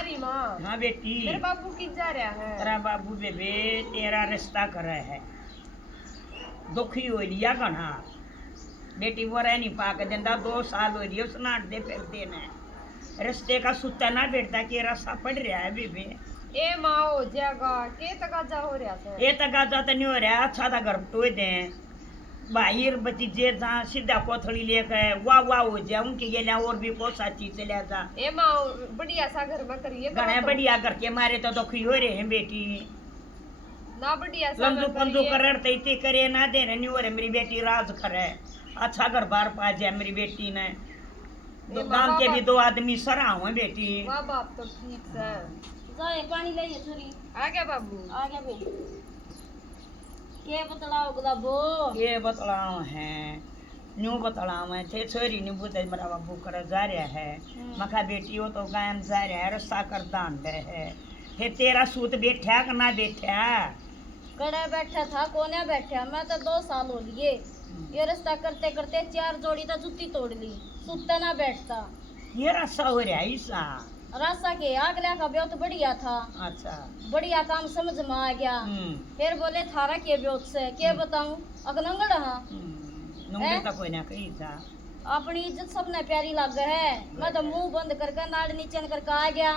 मारी माँ। हाँ बेटी, मेरे बाबू की जा रहा है। तेरा बाबू बेबे तेरा रिश्ता करे है, दुखी हो लिया घना बेटी वो रह नहीं पाके देंदा 2 साल हो रही उसना दे फिर देना रिश्ते का सुता ना बेटता कि रस्सा पड़ रहा है बेबे। ए माँ हो जाएगा के तकाजा हो रहा है। ये तक आता तो नहीं हो रहा, अच्छा था घर टोए दें बाहर भतीजे जहाँ सीधा कोथड़ी लेकर वाह वाह हो जाए उनके ये लिया और भी बहुत सा चीज से लिया था। ए माँ बढ़िया सा घर में करिए घने बढ़िया करके मारे तो दुखी हो रहे हैं बेटी, ना बढ़िया सा लंदू घर पंदू करिए। कर इतने करे ना देने नहीं हो रहे मेरी बेटी राज करे अच्छा घर बार पा जाए मेरी बेटी ने। ये गांव के बाबा- भी 2 आदमी सराह हुए बेटी। वाह बाप तो ठीक है। जाए पानी ले छोरी आ गया बाबू। आ गया भाई के बतलाओ गुलाबो ये बतलाओ है न्यू बतलाओ है थे छोरी न्यू बुते मेरा बाबू कर जा रहा है मखा बेटी हो तो गायम जा रहा है रस्ता कर दान दे है हे तेरा सूत बैठा कि ना बैठा। कड़ा बैठा था कोने बैठा मैं तो 2 साल हो लिए ये रिश्ता करते करते 4 जोड़ी तो जुत्ती तोड़ ली सुता ना बैठता ये रस्सा हो रहा है ऐसा। रास्ता के अगला का ब्योत बढ़िया था अच्छा बढ़िया काम समझ में आ गया फिर बोले थारा के ब्योत से के बताऊं अगनंगड़ हाँ नंबर तो कोई ना कही था अपनी इज्जत सबने प्यारी लग है मैं तो मुंह बंद करके नाड़ नीचे करके आ गया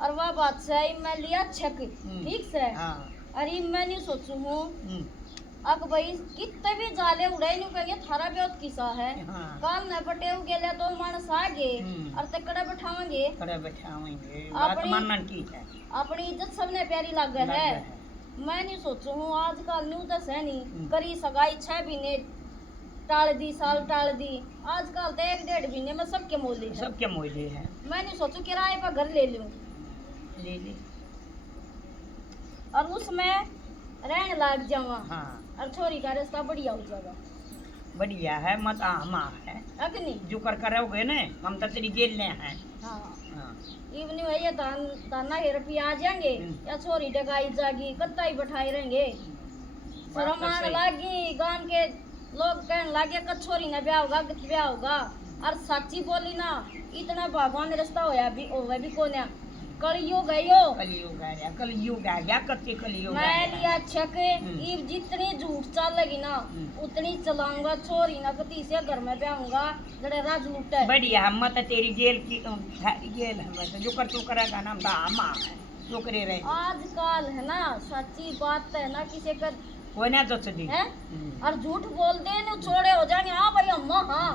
और वह बात से मैं लिया छक ठीक से हाँ अरे मैं नहीं सोचू हूँ अब भाई कितने भी जाले उड़ाई नहीं कहिए थारा ब्योत किसा है हाँ। काल न पटे गेले तो मानस आगे और तकड़ा बैठावेंगे करे बैठावेंगे बात अपनी- मानन की है अपनी इज्जत सबने प्यारी लग है मैं नहीं सोचू हूँ आजकल न्यू दस है नहीं करी सगाई 6 महीने टाल दी साल टाल दी आजकल तो 1-1.5 महीने में सबके मोले है सबके मोजे है मैं नहीं सोचू किराए पर घर ले लूं ले ले और उसमें रहने लग जावा हाँ और छोरी का रास्ता बढ़िया हो जाएगा बढ़िया है मत आमा है अग्नि जो कर करोगे ना हम तो तेरी गेल हैं। हाँ हाँ इवनी ये दाना के रुपया आ जाएंगे या छोरी डगाई जागी कत्ता ही बैठाए रहेंगे शर्म आने लागी गांव के लोग कहने लगे कि छोरी ने ब्याह होगा ब्याह होगा और सच्ची बोली ना इतना भगवान रास्ता होया भी होगा भी कोन्या कलयुग गयो कलयुग आ गया कलयुग आ गया कत्ते कलयुग आ मैं गया। लिया छक इब जितनी झूठ चलेगी ना उतनी चलाऊंगा छोरी ना कती से घर में ब्याहूंगा जड़े राज लूटे बढ़िया मत तेरी गेल की गेल है मत जो कर तू करेगा ना दामा है जो करे रहे आजकल है ना सच्ची बात है ना किसी का वो ना तो दी है और झूठ बोल दे न छोड़े हो जाएंगे हाँ भाई अम्मा हाँ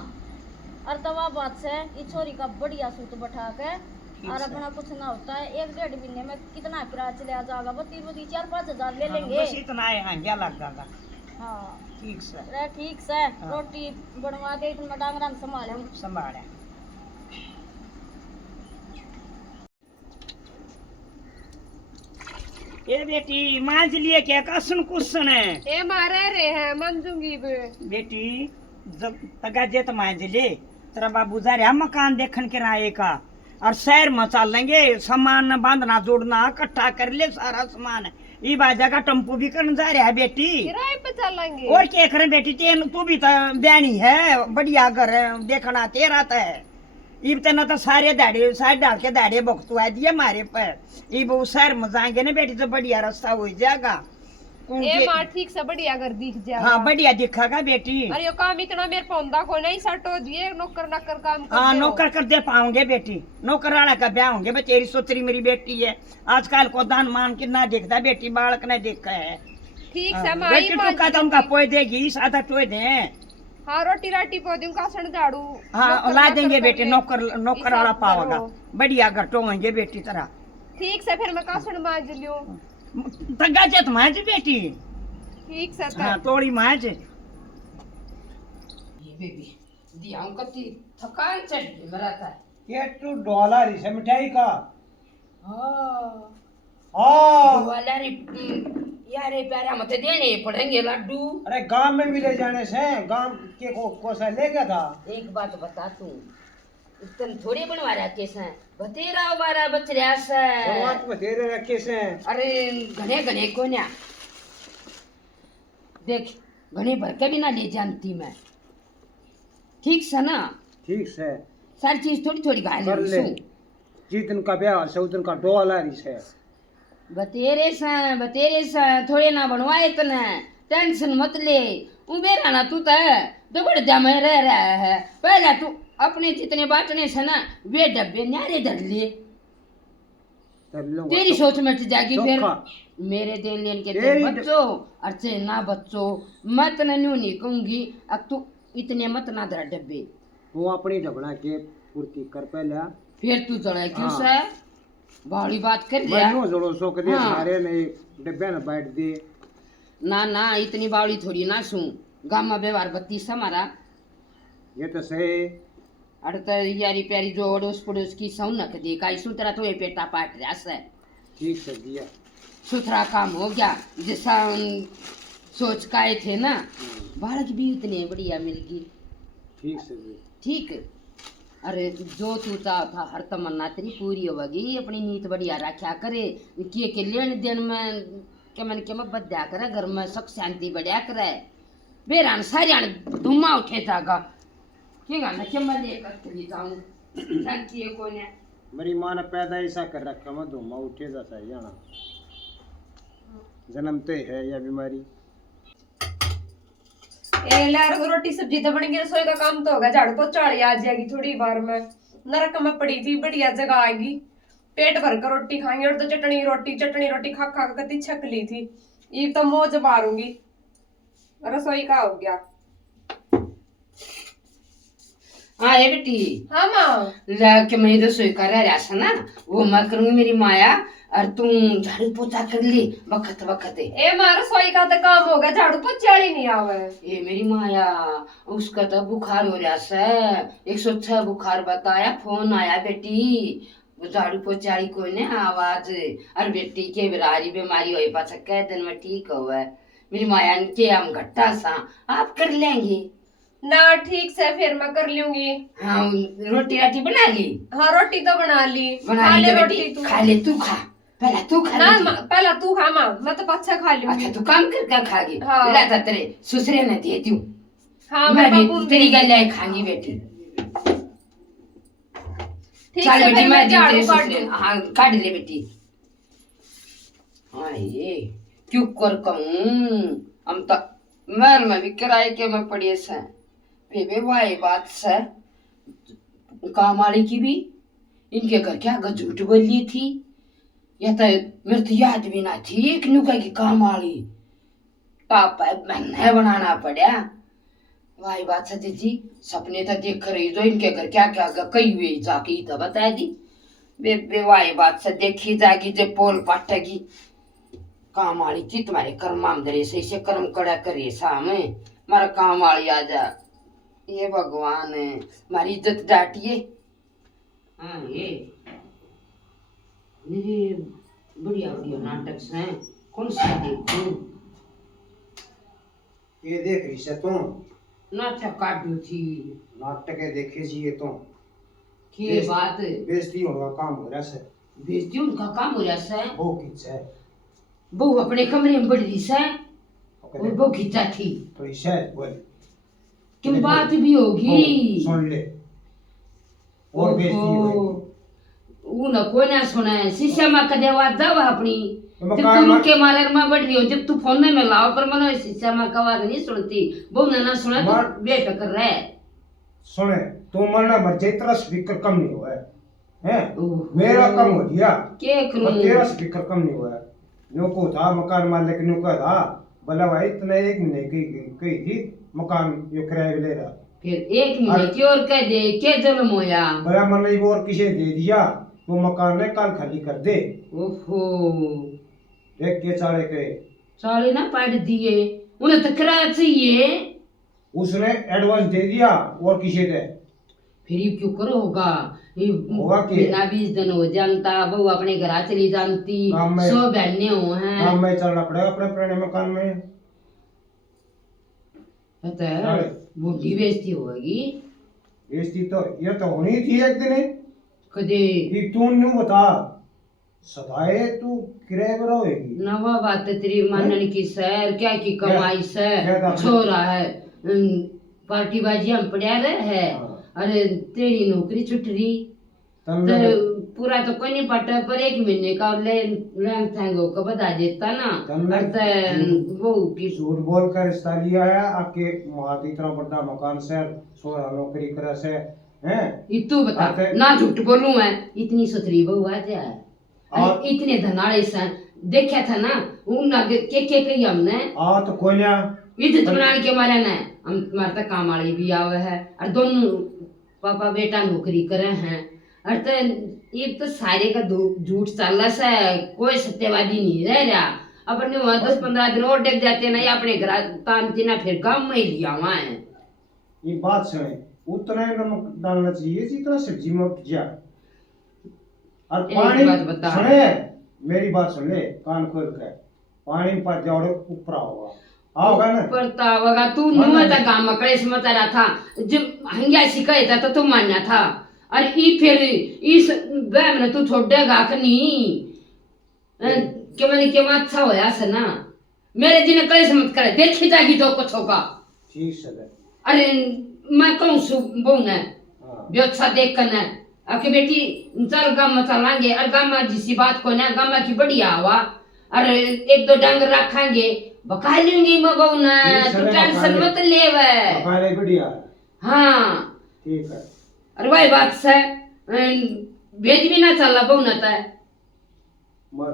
और तवा बात से ये छोरी का बढ़िया सूट बैठा के और अपना कुछ ना होता है 1-1.5 महीने में कितना किराया चले जाएगा 32-4-5 हजार ले लेंगे बस इतना है क्या लग जाएगा। हाँ ठीक से रे ठीक से रोटी बनवा दे इतना डांगरा संभाले संभाले ये बेटी मांझ लिए क्या कसन कुसन है ए माँ रह रहे हैं मंजूंगी भी। बेटी जब तगा जेत मांझ ले तेरा बाबू जा रहा मकान देखन किराए का और शहर में चल लेंगे सामान बांधना जोड़ना इकट्ठा कर ले सारा सामान ये बाजा का टम्पू भी करने जा रहा है बेटी किराए पे चलेंगे। और क्या करें बेटी तेन तू भी तो ब्यानी है बढ़िया घर है देखना तेरा तो है ये तना तो सारे दाड़े सारे डाल के दाड़े बख्तुआ दिए हमारे पर ये वो शहर में जाएंगे ना बेटी तो बढ़िया रास्ता हो जाएगा ए माँ ठीक से बढ़िया घर दिख जाएगा। हाँ बढ़िया दिखेगा बेटी। अरे यो काम इतना मेरे पौधा को नहीं सटो दिए नौकर नकर काम कर हाँ दे हो। नौकर कर दे पाओगे बेटी नौकर वाला का ब्याह होंगे बस तेरी सोतरी मेरी बेटी है आजकल को दान मान के ना देखता बेटी बालक ने देखा है ठीक से माँ बेटी माँ टुका तो उनका पोए देगी सादा टोए दे हाँ रोटी राटी पो दूं कासन झाड़ू हाँ नौकर ला नकर देंगे कर बेटी ले। नौकर वाला हिसाब पाओगा करो। बढ़िया घर टोएंगे बेटी तरह ठीक से फिर मैं कासन मांज लियो। तगा जत माज बेटी ठीक से हाँ तोड़ी माज ये बेबी दिया कति थकान चढ़ गई मेरा था ये तू डॉलर है मिठाई का हाँ हाँ वाला रे यार ये प्यारा मत देने पड़ेंगे लड्डू। अरे गांव में भी ले जाने से गांव के को सा ले गया था। एक बात बता तू तुम थोड़ी बनवा रहा कैसे बतेरा हमारा बच रहा से भगवान बतेरे रखे से अरे घने घने को ना देख घने भर के भी ना ले जानती मैं ठीक से ना ठीक से सारी चीज थोड़ी थोड़ी गा कर ले। जिस दिन का ब्याह से उस दिन का डोल आ रही है। बतेरे सा थोड़े ना बनवाए इतना टेंशन मत ले। उबेरा ना तू तो बड़े दम रह रहा है। पहले तू अपने जितने बांटने से ना वे डब्बे न्यारे धर लिए, तेरी सोच मिट जाएगी। फिर मेरे दे लेन के तेरे बच्चों अच्छे ना बच्चों मत नन्यू नहीं कहूंगी। अब तू इतने मत ना धर डब्बे, वो अपनी ढबना के पूर्ति कर पहले। फिर तू जड़ा क्यों से बाड़ी बात कर लिया। मैं जोड़ो सो के दे हाँ। सारे ने डब्बे ना बैठ दे। ना इतनी बावड़ी थोड़ी ना सू गामा व्यवहार बत्ती हमारा ये तो सही। अड़ता यारी प्यारी जो अड़ोस पड़ोस की सौनक दे का सुतरा तो ये पेटा पाट रहा से ठीक से दिया। सुथरा काम हो गया जैसा सोच का आए थे ना। बालक भी उतने बढ़िया मिल गई। ठीक से दिया। ठीक। अरे जो तू चाह था हर तमन्ना तेरी पूरी होगी। अपनी नीत बढ़िया रखा करे के लेन देन में के मन के में बद्या करे घर में सुख शांति बढ़िया करे। बेरान सारियान धुमा उठे जागा केगा न के मैं लेकर चली जाऊं शांति को ने। मेरी माँ ने पैदा ऐसा कर रखा मैं धुमा उठे जाता है जाना जन्मते है या बीमारी। ए लार को रोटी सब्जी तो बन गई, रसोई का काम तो होगा, झाड़ू पोछा आ जाएगी थोड़ी बार में। नरक में पड़ी थी बढ़िया जगह आएगी, पेट भर कर रोटी खाएंगे। और तो चटनी रोटी खा खा कर कति छक ली थी। ये तो मौज मारूंगी। रसोई का हो गया। हाँ ये बेटी हाँ माँ ला के मैं रसोई कर रहा था ना वो मैं करूंगी मेरी माया और तुम झाड़ू पोछा कर ली वक्त वक्त। ए माँ रसोई का तो काम होगा, झाड़ू पोछा ही नहीं आवे। ये मेरी माया उसका तो बुखार हो रहा है 106 बुखार बताया। फोन आया बेटी झाड़ू पोछाड़ी कोई ने आवाज और बेटी के बिरारी बीमारी हो पाछा कह दिन में ठीक हो। मेरी माया के हम घट्टा सा आप कर लेंगे ना ठीक से फिर मैं कर लूंगी। हाँ रोटी राटी बना ली। हाँ रोटी तो बना ली। बना खा ली ले तो रोटी बेटी तू। खा ले तू खा पहला तू खा ना बेटी। माँ, पहला तू खा माँ, मैं तो पाछा खा लूंगी। अच्छा तू काम करके खागी। हाँ। लाता तेरे ससुरे ने दे दूं। हाँ मैं बाबू भी तेरी गले खागी बेटी। ठीक चल से बेटी फिर मैं मैं दी झाड़ू तेरे काट ससुरे दूँ। हाँ काट ले बेटी। हाँ ये क्यों कर कहूँ हम तो महल में भी किराए के में पड़ी से बेबे वाई बात से काम वाली की भी इनके घर क्या झूठ बोली थी या तो मेरे तो याद भी ना थी एक नुका की काम वाली पापा मैंने बनाना पड़ा। वाई बात से दीदी सपने तो देख रही जो इनके घर क्या क्या कई हुए जाके तो बता दी बेबे। वाई बात से देखी जाएगी जो पोल पाटेगी काम वाली थी तुम्हारे कर्म आमदरे से इसे कर्म कड़ा करे सामे मारा काम वाली आ जा। ये भगवान है हमारी इज्जत डांटिए। हाँ ये बढ़िया बढ़िया नाटक हैं कौन सा देखूं। ये देख रही से तुम नाटक काटू थी नाटक देखे जी। ये तुम के बात बेइज्जती होगा काम हो रहा है। बेइज्जती उनका काम हो रहा है। वो किच है बहू अपने कमरे में बढ़ रही है और बहू खिंचा थी थोड़ी शायद बोल कि बात भी होगी सुन ले और बेइज्जती होगी। उन को ना सुना है शीशा में कदे आवाज जाव अपनी जब मकान तू में- के मारे में बढ़ रही हो जब तू फोन में लाओ पर मनो शीशा में आवाज नहीं सुनती बहू ना सुना तो मार- बेट कर रहा है। सुने तू मरना मर जाए तेरा स्पीकर कम नहीं हुआ है ओहो। मेरा कम हो गया के पर करूं तेरा स्पीकर कम नहीं हुआ है। नुको था मकान मालिक नुका था बोला भाई इतने 1 महीने की थी मकान यो किराए पे ले रहा। फिर एक महीने की और कह दे के जन्म होया। बोला मैंने वो और किसे दे दिया वो मकान ने कल खाली कर दे। ओहो देख के चाले के साले ना पाट दिए उन्हें तो किराया चाहिए। उसने एडवांस दे दिया और किसे दे फिर ये क्यों करो होगा होगा कि? बिना 20 दिन हो जानता बहू अपने घर चली जानती काम में- 100 बहने हो हैं काम में चलना पड़ेगा अपने पुराने मकान में। पता है साले। बूढ़ी बेइज्जती होगी बेइज्जती तो ये तो होनी थी एक दिन कदे कि तू न्यू बता सदाए तू किराए पर रहेगी। नवा बात है तेरी मानने की सैर क्या की कमाई से क्या था? छोरा है पार्टी बाजी हम पड़ा रहे है हाँ। अरे तेरी नौकरी छूट रही तब तो मैं पूरा तो कोई नहीं पटा पर 1 महीने का ले लैंग थैंगो का बता देता ना तुमने अरे वो की झूठ बोल कर रिश्ता लिया है आपके माँ इतना बड़ा मकान से सोरा नौकरी करे से हैं ये तू बता आते- ना झूठ बोलूं मैं इतनी सुथरी बहू आ जा और- अरे इतने धनाड़े से देखा था ना उन आगे के कही हमने आ तो कोई ना इज्जत बनाने के मारे ना हम तुम्हारे तक काम वाली भी आवे है और दोनों पापा बेटा नौकरी करे हैं और तो ये तो सारे का झूठ चल रहा है कोई सत्यवादी नहीं रह रहा अपने वहाँ 10-15 दिन और डेग जाते ना या अपने घर तानती ना फिर गाँव में ही लिया वहाँ है ये बात सुने उतना ही नमक डालना चाहिए जितना सब्जी में उपजा और एक पानी बात बता। सुने मेरी बात सुन ले कान खोल के पानी में पा जाओ ऊपर होगा आओगा ना पड़ता होगा तू नुआ था गाँव में कड़े समझ रहा था जब हंगिया शिकायत था तो तू मानना था और ई फिर इस वह में तू छोड़ेगा कि नहीं कि मैंने क्या अच्छा होया से ना मेरे जी ने कड़े समझ करे देखी जाएगी तो कुछ होगा ठीक से अरे मैं कहूँ बहु ने हाँ व्यवस्था देख कर न आपकी बेटी चल गाँव में चलाएंगे और गाँव में जिसी बात को ना गाँव में की बढ़िया हुआ और 1-2 डंगर रखेंगे बका लूंगी मैं बहु ने ठीक तू है, टेंशन बका मत ले वे पकाने बढ़िया है हाँ ठीक है अरे वही बात से भेज भी ना चल बहु ना था मर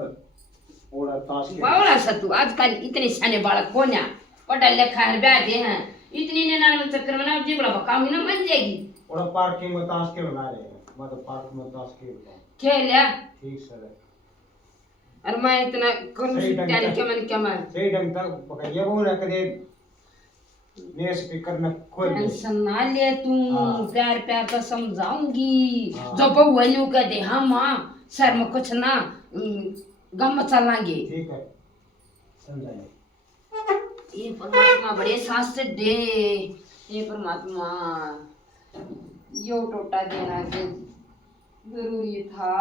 ओड़ा ताश के बावला सा तू आजकल इतने साने बालक कौन है पढ़ा लिखा है ब्याह हैं इतनी ने ना चक्कर में ना जीवड़ा बकाऊंगी ना मर जाएगी ओड़ा पार्किंग में ताश के बना रहे हैं मतलब पार्क में ताश के बना खेल या ठीक से और मैं इतना करूँ सही ढंग तैयारी से। क्या मैंने क्या मैं सही ढंग तक पकाइए वो रख दे ने स्पीकर न खोल दे टेंशन ना ले तू हाँ। प्यार प्यार तो समझाऊंगी हाँ। जो बहु है यूं कह दे हाँ माँ सर में कुछ ना गम चलाएंगे ठीक है समझाइए ये परमात्मा बड़े सांस से दे ये परमात्मा यो टोटा देना के जरूरी था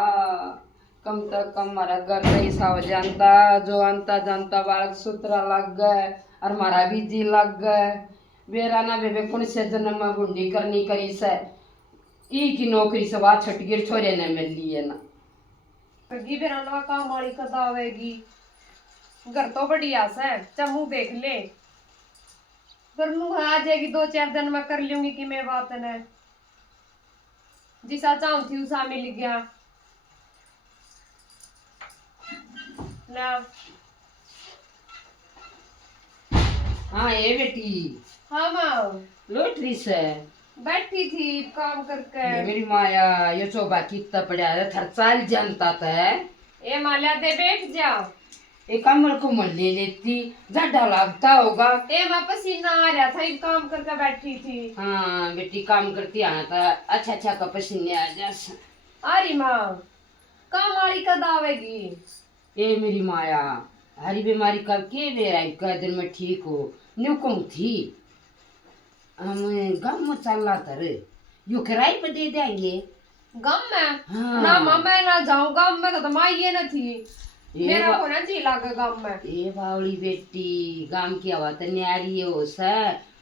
कम तक कम हमारा घर कैसा हो जानता जो अंता जानता बालक सूत्रा लग गए और हमारा भी जी लग गए बेरा ना बेबे कौन से जन्म में बुंडी करनी करी से ई की नौकरी से बात छट गिर छोरे ने मिल लिए ना कगी बेरानवा काम वाली कदा आवेगी घर तो बढ़िया से चमू देख ले पर नू आ जाएगी 2-4 दिन में कर लूंगी कि मैं बात ने जिसा चाहूं थी उसा मिल गया ना हाँ ये बेटी हाँ माँ लोटरी से बैठी थी काम करके मेरी माया ये चोबा कितना पड़ा है थर चाल जानता था ए माल्या दे बैठ जाओ एक कमर को मल ले लेती ज्यादा लगता होगा ए माँ पसीना आ रहा था एक काम करके बैठी थी हाँ बेटी काम करती आना था अच्छा अच्छा का पसीने आ जा अरे माँ काम वाली कद आवेगी ए मेरी माया हरी बीमारी कब के बेरा कई दिन में ठीक हो न्यू कौन थी हम गाँव में चल रहा था रे यू किराए पे दे देंगे गम में हाँ। ना माँ मैं ना जाऊँ गम में तो माँ ये न थी ये मेरा बा- को ना जी लगा गम में ए बावली बेटी गांव की हवा तो न्यारी हो सा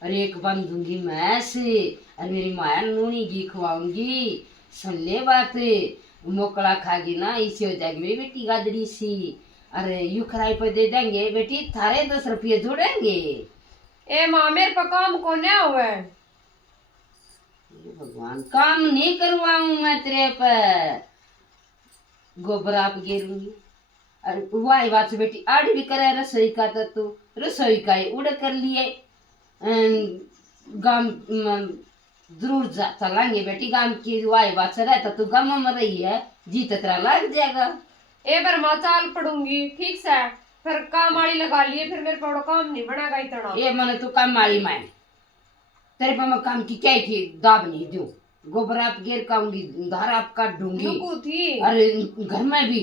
अरे एक बन दूंगी मैं से अरे मेरी माया नूनी घी खवाऊंगी सुन ले बात मोकड़ा खागी ना इसी हो जाएगी मेरी बेटी गादरी सी अरे यू किराए पे दे देंगे बेटी थारे 10 रुपये जोड़ेंगे ए माँ मेरे पर काम को न हुए ये भगवान काम नहीं करवाऊं मैं तेरे पर गोबर आप गिरूंगी अरे वाई बात से बेटी आड़ भी करे रसोई का तो तू रसोई का ही उड़ कर लिए गांव जरूर चलाएंगे बेटी गांव की वाई बात से रहता तू गांव में रही है जी तेरा लग जाएगा ए बार माँ चाल पड़ूंगी ठीक से फिर काम वाली लगा लिए फिर मेरे पर काम नहीं बनेगा इतना ये मैंने तू काम वाली मान तेरे पर मैं काम की क्या की दाब नहीं दूं गोबर आप गिर काऊंगी धार आप काट दूंगी नुकू थी अरे घर में भी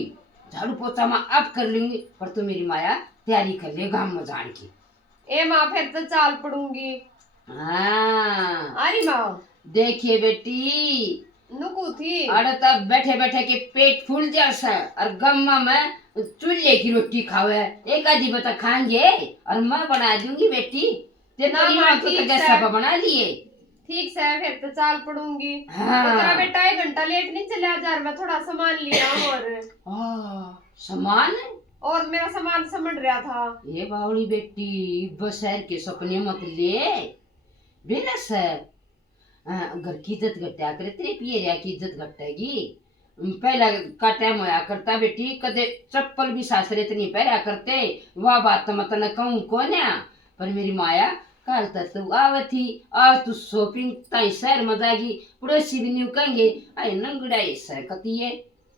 झाड़ू पोछा मैं आप कर लूंगी पर तू मेरी माया तैयारी कर ले गाँव में जान की ए माँ फिर तो चाल पड़ूंगी हाँ अरे माँ देखिए बेटी नुकू थी अरे तब बैठे बैठे के पेट फूल जासा और गम्मा में चूल्हे की रोटी खावे एक आधी बता खाएंगे और मैं बना दूंगी बेटी ते ना, तेरी माँ, माँ को तो ठीक गैस है। पर बना लिए ठीक से फिर तो चाल पड़ूंगी। हाँ। और तेरा बेटा 1 घंटा लेट नहीं चला जा, मैं थोड़ा सामान लिया सामान और मेरा सामान समझ रहा था। ये बावड़ी बेटी बशहर के सपने मत ले बेना सर। घर की इज्जत घटा करे तेरे पियरिया की इज्जत घटेगी। पहला का टाइम होया करता बेटी, कदे चप्पल भी सासरे नहीं पहरा करते। वह बात तो मत न कहूँ कोन्या, पर मेरी माया कल तक तू आवे थी, आज तू शॉपिंग ताई शहर में जाएगी। पड़ोसी भी नहीं कहेंगे अरे नंगड़ा ऐसा कती है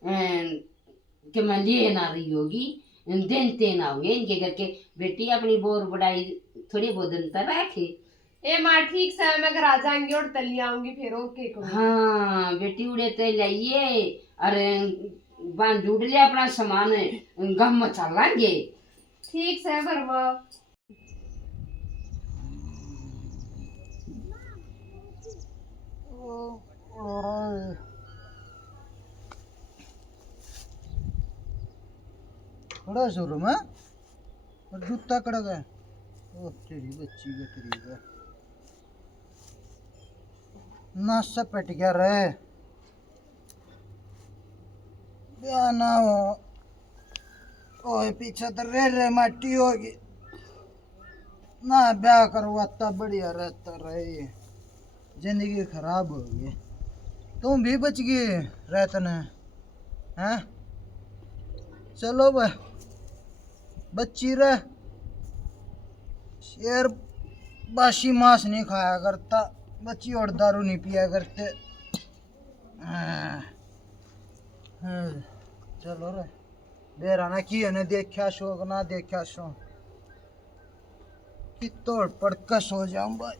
कि मैं लिए ना रही होगी, देनते ना होंगे इनके घर के। बेटी अपनी बोर बढ़ाई थोड़ी बहुत दिन तक रखे। ए माँ ठीक से मैं घर आ जाएंगी और तली आऊंगी फिर और के करूँ। हाँ बेटी उड़े ते लाइए, अरे बांध उड़ ले अपना सामान, गम मचा लाएंगे। ठीक से भरवा। बड़ा शोरूम है और जूता कड़ा गया। ओ तेरी बच्ची का तरीका नासा पट गया रे, ब्याह ना हो। ओए पीछे तो रे माटी होगी ना, ब्याह करवाता बढ़िया रहता रहे, जिंदगी खराब होगी। तुम भी बच गए रहतन हैं। चलो भाई बच्ची रह, शेर बासी मांस नहीं खाया करता, बच्ची और दारू नहीं पिया करते। चलो रे बेरा ना की ने देखा शौक ना देखा शौक कि तोड़ पड़कस हो जाऊं भाई,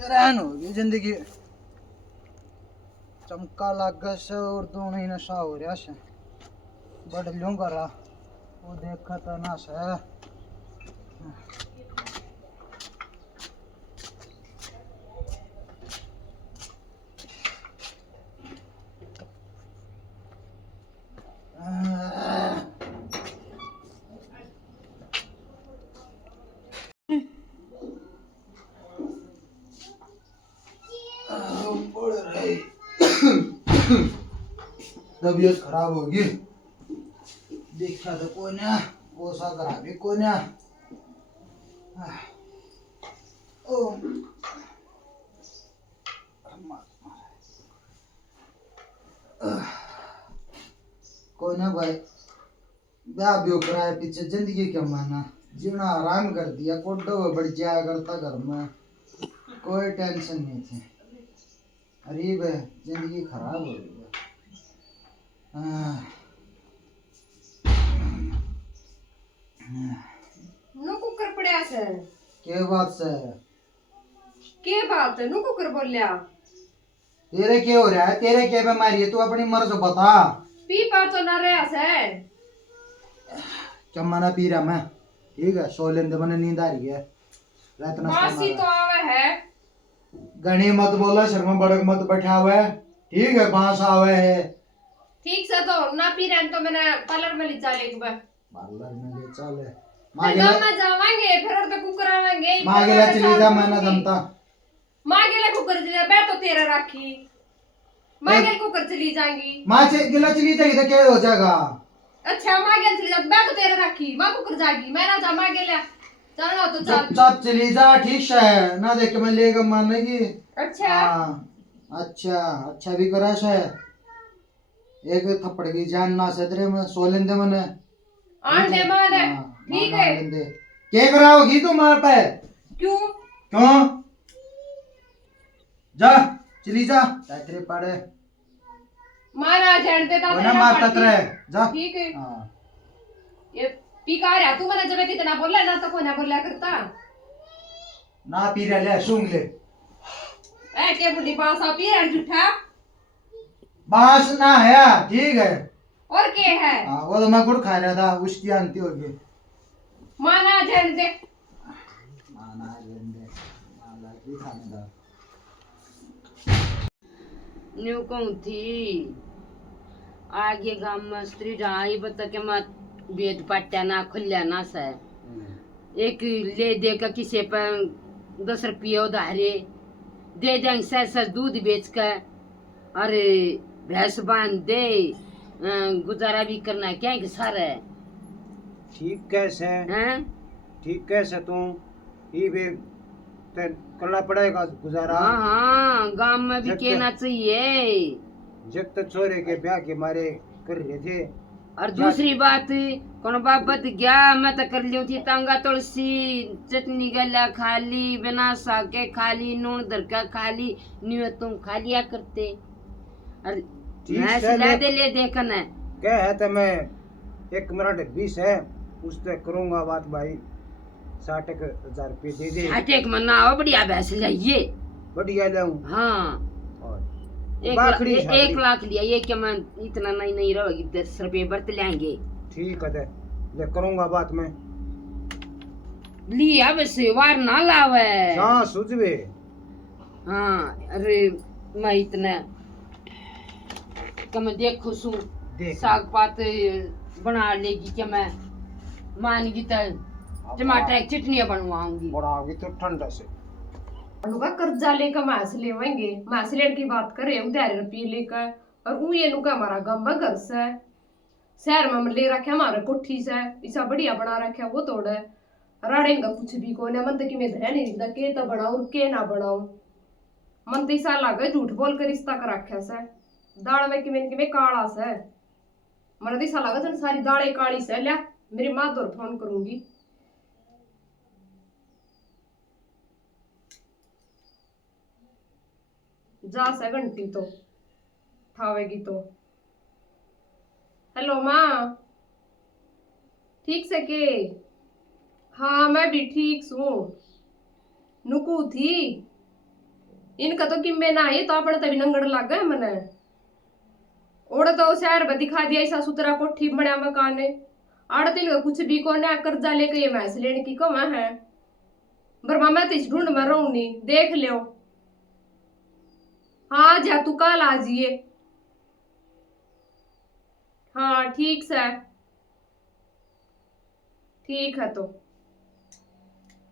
रहन होगी जिंदगी। चमका लाग से और दोनों ही नशा हो रहा से बढ़ लूंगा रहा वो देखा था ना से। तबीयत खराब होगी, देखा तो कोई ना, वो सा करा भी कोई ना। कोई ना भाई, ब्याह भी कराया पीछे जिंदगी क्या माना, जीना आराम कर दिया, कोडो बढ़ जाया करता घर में, कोई टेंशन नहीं थी। अरे भाई जिंदगी खराब हो गई। नु कुकर पड़या से के बात से के बात नु कुकर बोलिया। तेरे क्या हो रहा है, तेरे क्या बीमारी है, तू अपनी मर्ज बता। पी पा तो ना रहा से चम्मा पी रहा मैं, ठीक है। सो लेंदे मैंने नींद आ रही है, रात ना बासी तो आवे है। गणी मत बोला, शर्मा बड़क मत बैठा हुआ है, ठीक है। बांस आवे है, ठीक से तो ना पी रहे तो मैंने पार्लर में ले चले एक बार। पार्लर में ले चल फिर गांव में जावांगे, फिर और तो कुकर आवेंगे। मां गेला चली जा, मैं ना जमता। मां गेला कुकर चली जा, मैं तो तेरा राखी। मां गेल कुकर चली जाएंगी। मां गेला चली जाएगी तो क्या हो जाएगा। अच्छा मां गेल चली जा, मैं तो तेरा राखी। मां कुकर जाएगी, मैं ना जा। मां गेला चलना तो चल। चुपचाप चली जा, ठीक है ना, देख के मैं लेगा मानेगी। अच्छा अच्छा अच्छा भी करा है। एक थप्पड़ की जान ना सदरे में सो लेंदे मने आंडे मारे, ठीक है। क्या कराओगी तू मार पे? क्यों क्यों? जा चली जा, तेरे पड़े माना जानते ता ना मारता तेरे, जा। ठीक है। हाँ ये पीका रहा तू, मैंने जब इतना बोला ना तो कोई ना बोला करता ना पी रहा ले, सूंघ ले। ए के बुढ़ी बांस आ पी रहा झूठा। बांस ना है, ठीक है। और के है? हाँ वो तो मैं गुड़ खा रहा था, उसकी आंटी होगी। माना जानते माना लेंदे माला की खाने दा न्यू कहूँ थी आगे गांव में स्त्री ढाई बता के मत वेद पाट्या ना खुल्या ना से एक ले दे का किसी पर 10 रुपये उधारे दे देंगे सर दूध बेच कर, अरे भैंस बांध दे, गुजारा भी करना है, क्या है कि सारा है ठीक कैसे हैं? ठीक कैसे तू ये भी ते करना पड़ेगा गुजारा। हाँ हाँ, गांव में भी जब कहना चाहिए। जब तक छोरे के ब्याह के मारे कर रहे थे। और दूसरी बात, कौन बाबत गया मैं तो कर ली थी तांगा तुलसी चटनी गला खाली, बिना साके खाली, नून दरका खाली, न्यू तुम खा लिया करते। और ठीक मैं है, सिला मैं- दे ले देखना क्या है तो मैं 1 मिनट 20 है उससे करूंगा बात भाई, 60,000 रुपये दे दे। अटैक मना आओ, बढ़िया भैंस लाइए। बढ़िया लाऊं। हाँ, और 1 बाखड़ी लाख शादी। 1 लाख लिया, ये क्या मैं इतना नहीं रहोगी, 10 रुपये बरत लेंगे। ठीक है ले करूंगा बात में। लिया बस वार ना लावे। हाँ सुझवे। हाँ, अरे मैं इतना मैं देखो सू देख साग पात बना लेगी क्या, मैं मान की तो टमाटर की चटनियाँ बनवाऊंगी। बढ़ाओगी तो ठंडा से। अनुका कर्जा लेकर मास लेवेंगे, मास लेने की बात करे उधार रुपये लेकर, और वो ये नुका हमारा गाँव में घर से शहर में ले रखे हमारे कोठी से ऐसा बढ़िया बना रखे वो तोड़े राड़े का कुछ भी को मन तो कि मैं धैर्य नहीं दिखता के तो बनाऊं के ना बनाऊं, मन तो ऐसा लगे झूठ बोल कर रिश्ता कर रखे से दाल में कि काला से मन तो ऐसा लगा जन सारी दालें काली से लिया मेरी माँ तो फोन करूंगी। जा से घंटी तो ठावेगी तो। हेलो माँ, ठीक से के? हाँ मैं भी ठीक हूँ। नुकू थी इनका तो किम्बे ना है तो अपने तभी नंगड़ लग गए मने ओड़ तो शहर में दिखा दिया ऐसा सुतरा कोठी बना मकान है आड़ तिल का कुछ भी को ना कर्जा लेके ये मैस लेने की कमा है बर्मा मैं तो इस ढूंढ में रहूं नहीं देख लियो। हाँ जा तू कल आ जिए। हाँ ठीक से ठीक है तो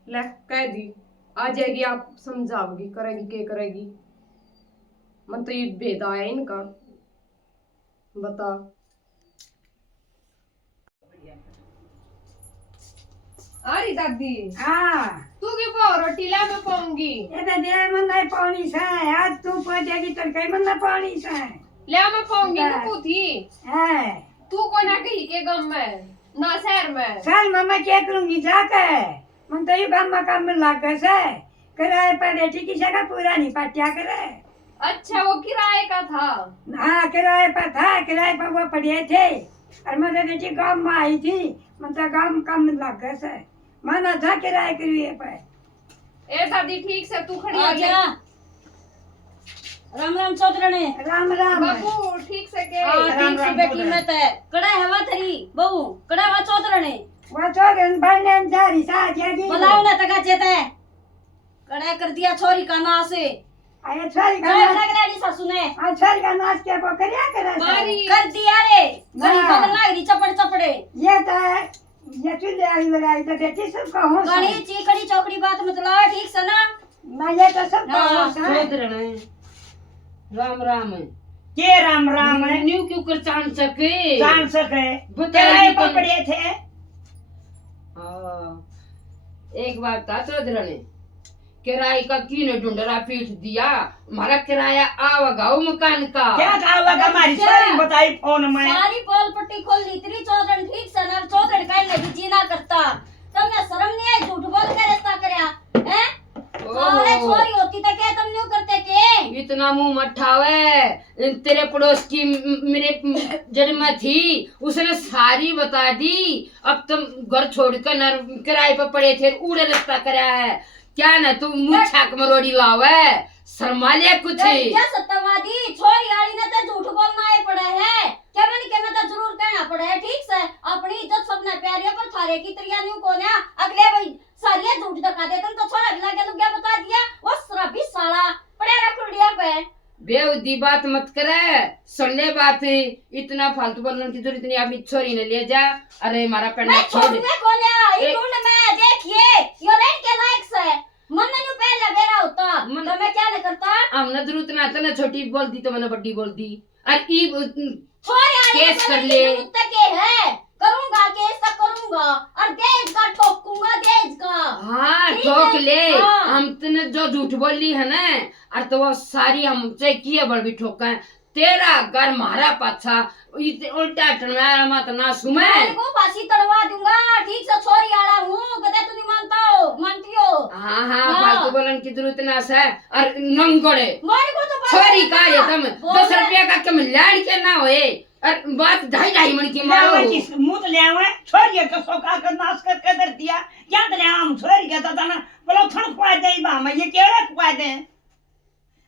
ले कह दी आ जाएगी, आप समझाओगी करेगी के करेगी। मन तो ये भेदा है इनका बता। अरे दादी हाँ तू क्यों पाओ रोटी ला मैं पाऊंगी। ये तो दे मन नहीं पानी से आज तू पहुंचेगी तो कहीं मन नहीं पानी से ले मैं पाऊंगी तू थी है तू को ना कही के गम में ना शहर में साल मैं क्या करूंगी जाके मन तो ये काम में काम में लाके से किराए पर बेटी की जगह पूरा नहीं पाटिया करे। अच्छा वो किराए का था। हाँ किराए पर था, किराए पर वो पड़े थे और मेरे बेटी गांव में आई थी मतलब गांव कम लागे से माना था किराए के पर। ए दादी ठीक से तू खड़ी आ आ जा। राम राम चौधरने। राम राम बाबू ठीक से के हाँ ठीक से बेटी में ते कड़ा हवा थरी बहू कड़ा हवा चौधरने वो चौधरी बढ़ने जा रही सा जागी बुलाओ ना तका चेते कड़ा कर दिया छोरी का नाश से आये छोरी का लग नाच रही सासू ने छोरी का नाच क्या को करिया करे मारी कर दिया रे गड़ी हाँ। बदल लग रही चपड़ चपड़े ये तो है ये चुल्ले आई लगाई तो बेटी सबका होश है। गड़ी चीकड़ी चौकड़ी बात मतलब ठीक से ना मैं ये तो सबका हाँ, होश है। सोच राम राम के राम राम है न्यू क्यों कर चांद सके जान सके बताइए किराए तो। पर पड़े थे। हाँ, एक बार था चौधरी ने किराए का कीने ढूंढरा पीट दिया, हमारा किराया आवगाओ मकान का। क्या कहा हमारी छोरी बताई फोन में सारी पोल पट्टी खोल ली तेरी चौधरी ठीक से ना चौधरी का ने भी जीना करता तुमने शर्म नहीं आई झूठ बोल के रिश्ता करया हैं अरे छोरी होती तो क्या तुम न्यू करते के इतना मुंह मत ठावे, तेरे पड़ोस की मेरे जन्म थी उसने सारी बता दी। अब तुम घर छोड़कर न किराए पर पड़े थे उड़े रिश्ता कराया है क्या ना तुम मुंह छाक मरोड़ी लावे शर्मा लिया कुछ। क्या सत्यवादी छोरी आली ने तो झूठ बोलना ही पड़े है क्या मैंने कहना तो जरूर कहना पड़े है ठीक से अपनी इज्जत सबने प्यारी पर थारे की त्रिया न्यू कोन्या अगले भाई सारिया झूठ दिखा दे तुम तो छोरा भी लगे लुग्या बता दिया वो शराबी साला पड़े रखड़िया पे बेउदी बात मत करे, सुन ले बात, इतना फालतू बोलने की जरूरत नहीं। अपनी छोरी ने ले जा, अरे हमारा पेड़ मैं छोड़ छोड़ में कोन्या ये ढूंढ में देखिए यो रेन के लायक से मन ने पहले बेरा होता मन- तो मैं क्या नहीं करता हमने जरूरत ना था ना, छोटी बोलती तो मैंने बड़ी बोलती। और ई छोरे आने केस वाले कर की ले। जरूरत तक के है, करूंगा केस तक करूंगा और दहेज का ठोकूंगा दहेज का। हाँ ठीक ठोक है, ले। हाँ। हम तने जो झूठ बोली है ना, और तो वो सारी हमसे किए बड़ भी ठोका है। तेरा घर मारा पाछा उल्टा टनवाया मत ना सुमे। मैं को फांसी तड़वा दूंगा, ठीक से छोरी आला हूँ, कदे तू नहीं मानता हो, मानती हो। हाँ हाँ हाँ। फालतू बोलन की जरूरत ना है। और नंगोड़े मारे को तो बात छोरी नहीं का ये करता। तुम बोल 10 रहे- रुपया का कम लाड़ के ना होए, और बात 2.5 मन की मारो। लावा की मुत ले आवे छोरी के सोका कर नाश कर कर दिया। क्या ले हम छोरी के तो ना बोलो थन खुआ दे बा मैं ये केड़ा खुआ दे।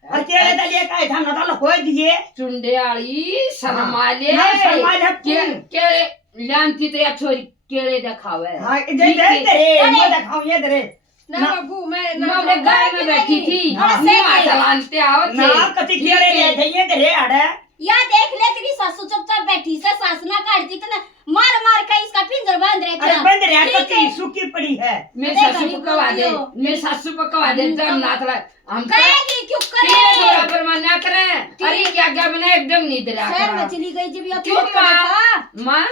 और केड़े तो ले का था ना तो हो दिए। चुंडेआली शर्माले ना शर्माले के लांती तो या छोरी केड़े दिखावे। हां दे दे तेरे मैं दिखाऊं ये तेरे ना ना- बाबू मैं मैं ना अपने गाय में बैठी थी, हाँ। मुंह हाथ लानते आओ थे। ना कति केड़े ले थे ये तेरे आड़े। या देख ले तेरी सासू चुपचाप बैठी से सास ना काटती तो मार मार के इसका पिंजर बांध रहे थे। अरे बंद रे ठीक है। कति सूखी पड़ी है। मेरी अरे सासू को गरीब कवा दे, हो। मेरी सासू को कवा दे जब नाथ ला हम कहेगी क्यों थोड़ा करे? पर मना करें। अरे क्या क्या बना एकदम नहीं दे रहा शहर में करा। चली गई जब ये क्यों क्यों माँ? माँ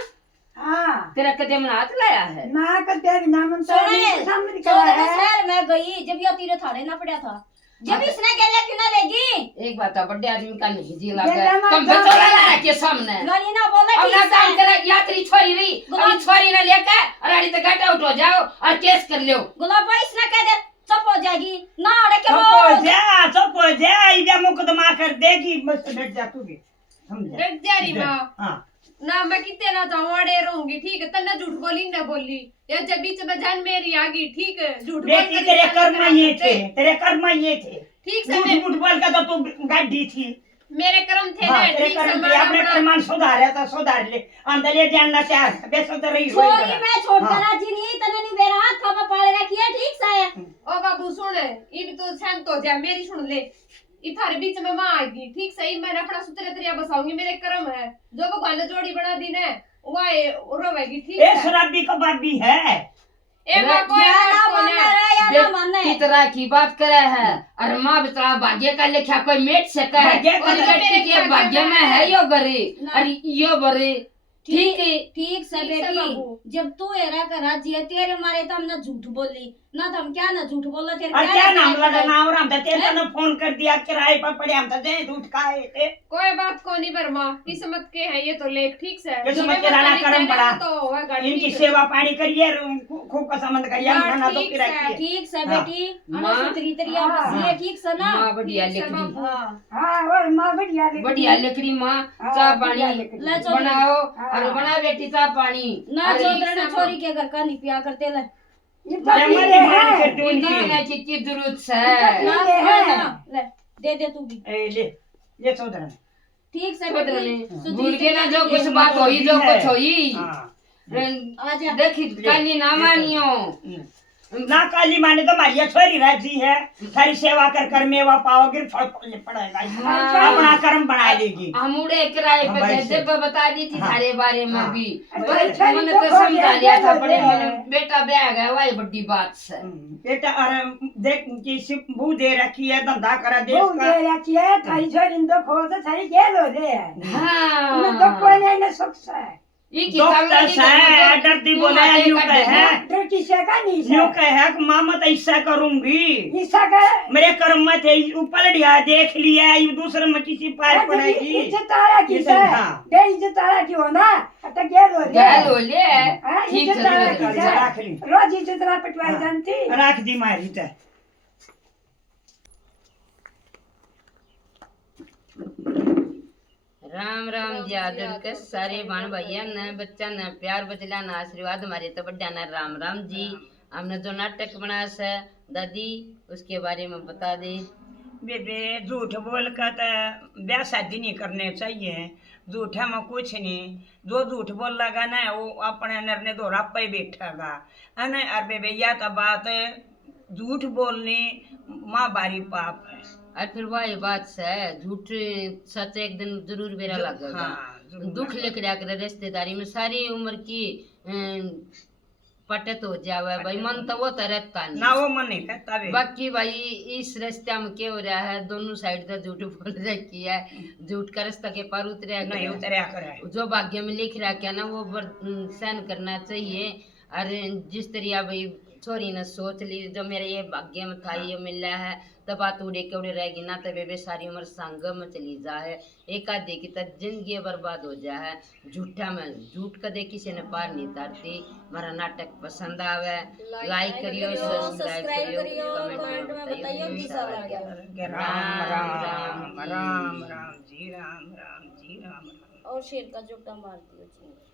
हाँ तेरा कदम हाथ लाया है। ना करते भी ना मनता सुने, सामने तो करा मैं है। शहर में गई जब ये तीरे थाड़े ना पड़ा था, जब इसने गले क्यों ना लेगी? एक बात है, बड़े आदमी का नहीं जी ये लगा। लेना तुम जाओ। बचोला ला के सामने गाली ना बोले अब ना ठीक काम से। करे। या तेरी छोरी रही, अभी छोरी ना लेके और अड़ी तो गट आउट हो जाओ और केस कर लो। गुलाब भाई इसने कह दे चुप हो जाएगी ना अड़े के चुप हो जा ये मुकदमा कर देगी बस बैठ जा तू भी समझ डर जा रही माँ। हां ना मैं कितने ना जाऊँ अड़े रहूंगी, ठीक है। तन्ने झूठ बोली ना बोली या जब बीच में जान मेरी आ गई, ठीक है। झूठ बोल बेटी कर तेरे निकाल कर्म कर ये रखते। थे तेरे कर्म ये थे। ठीक से झूठ मैं- झूठ बोल के तो तू गड्डी थी। मेरे कर्म थे हाँ ना, तेरे ठीक से कर्म थे मैं अपने अपना- कर्मान सुधारे तो सुधार ले अंदर ले जानना चाह बेसो तो रही होई छोरी करा। मैं छोड़ हाँ। कर राजी नहीं तने नहीं मेरा हाथ थापा पाले रखी है ठीक से। ओ बाबू सुन, ये भी तो शांत हो जा, मेरी सुन ले। ये थारे बीच में माँ आएगी, ठीक सही। मैंने अपना सुतरे तरिया बसाऊंगी, मेरे कर्म है। जो भगवान ने जोड़ी बना दी ना वो रोवेगी, ठीक ए है। शराबी कबाबी है। एक बार कोई या बात ना को मानना ना- रे या ना मानना है। की तरह की बात करे है। और माँ बेचारा भाग्य का लिखा कोई मेट से कहे भाग्य का और तो बेटी मेरे के भाग्य में है यो गरी ना। और यो बरी। ठीक है ठीक से ठीक से बेटी, बाबू। जब तू एरा कर राजी है तेरे मारे तो हमने झूठ बोली ना, तो हम क्या ना झूठ बोला तेरे और क्या नाम लगा लगा नाम राम था तेरे ने फोन कर दिया किराए पर पड़े हम तो दे झूठ खाए थे। कोई बात को नहीं बर्मा, किस्मत के है ये तो लेख, ठीक से। किस्मत जो मैं के राना लिखा है कर्म ना, बड़ा। तो होगा, ठीक इनकी है। सेवा पानी करिए खूब का संबंध करिए हाँ, खाना तो ठीक किराए है, किए। ठीक से हाँ। बेटी माँ। अनु सुतरी तरिया हाँ। बसिए ठीक से ना। माँ बढ़िया ठीक से लिख दी। बाबू। हाँ हाँ और माँ बढ़िया लिखी। बढ़िया लकड़ी माँ हाँ, चाय बढ़िया पानी लकड़ी। ले चलो। बनाओ हाँ। और बना बेटी चाय पानी। ना अरे चौधरी ने ठीक से छोरी के घर का नहीं पिया करते ले। ये जमा पति डिमांड है। कर दो इतना इनकी। ना की जरूरत है। ना ये है। ना, ले दे दे तू भी ए ले सोदरा। ठीक से छोड़ बेटी दे। सुतरी भूल के ना जो तरिया कुछ बात होई जो कुछ होई हां आजा। देखी काली ना मानियो। ना काली माने तो मारिया छोरी राजी है सारी सेवा कर कर मेवा पाओगे फल पड़ेगा। हाँ। अपना कर्म बना लेगी। हम उड़े किराए हाँ, पे भाई गए से। थे, बता दी थी हाँ। सारे बारे में हाँ। भी। अच्छा, मैंने तो तो हो समझा गया, लिया था हो बड़े गया। मैंने बेटा ब्याह गया वही बड़ी बात है। बेटा अरे देख की सिपू दे रखी है धंधा करा देश बहुत का। देर रखी है थारी छोरी ने तो खो से थारी गेल हो रे है। हाँ उन्हें तो कोई नहीं ना सुख से। ये की डॉक्टर साहब डरती बोले यूं कहे तो किसे का नहीं यूं से। कहे कि माँ मैं तो ऐसा करूंगी इसका का मेरे कर्म में थे ऊपर लिया देख लिया ये दूसरे में किसी पार पड़ेगी। इज्जत तारा की ये से। तो हाँ। बे इज्जत तारा की हो ना तो गेल हो रे। गैल हो ले हाँ, ठीक इज्जत तारा है की ठीक से। है। रख ली। रोज इज्जत तारा पटवाई हाँ। जानती। राख दी मारी तो राम राम जी आदर के सारे बाण भैया न बच्चा न प्यार बचला न आशीर्वाद हमारे तो बड्डा न राम राम जी। हमने जो नाटक बनाया है दादी उसके बारे में बता दे। बेबे झूठ बोल कर तो ब्याह शादी नहीं करने चाहिए। झूठा में कुछ नहीं जो झूठ बोल लगा ना वो अपने निर्णय दोहरा पे बैठेगा है ना। और बेबे यह तो बात है झूठ बोलने माँ बारी पाप है। और फिर वही बात है झूठ सच एक दिन जरूर बेरा लगेगा। हाँ, जरूर दुख लेकर आकर रिश्तेदारी में सारी उम्र की पटे तो हो जावे भाई, मन तो वो तो रहता ना नहीं। वो मन नहीं रहता वे। बाकी भाई इस रास्ते में क्या हो रहा है, दोनों साइड से झूठ बोल रखी है, झूठ का रास्ता के पार उतरे नहीं उतरया करे। जो भाग्य में लिख रहा क्या ना वो सहन करना चाहिए। अरे जिस तरह भाई छोरी ने सोच ली जो मेरे ये भाग्य में था ये मिल रहा है, तब बात उड़े के उड़े रहेगी ना, तब बेबे सारी उम्र संग में चली जाए, एक आधे की तब जिंदगी बर्बाद हो जाए झूठा में। झूठ कदे किसी ने पार नहीं उतारती। हमारा नाटक पसंद आवे लाइक करियो, सब्सक्राइब करियो, कमेंट में बताइयो कैसा लगा। राम राम राम राम जी राम राम जी राम राम। और शेर का जोटा मार दियो जी।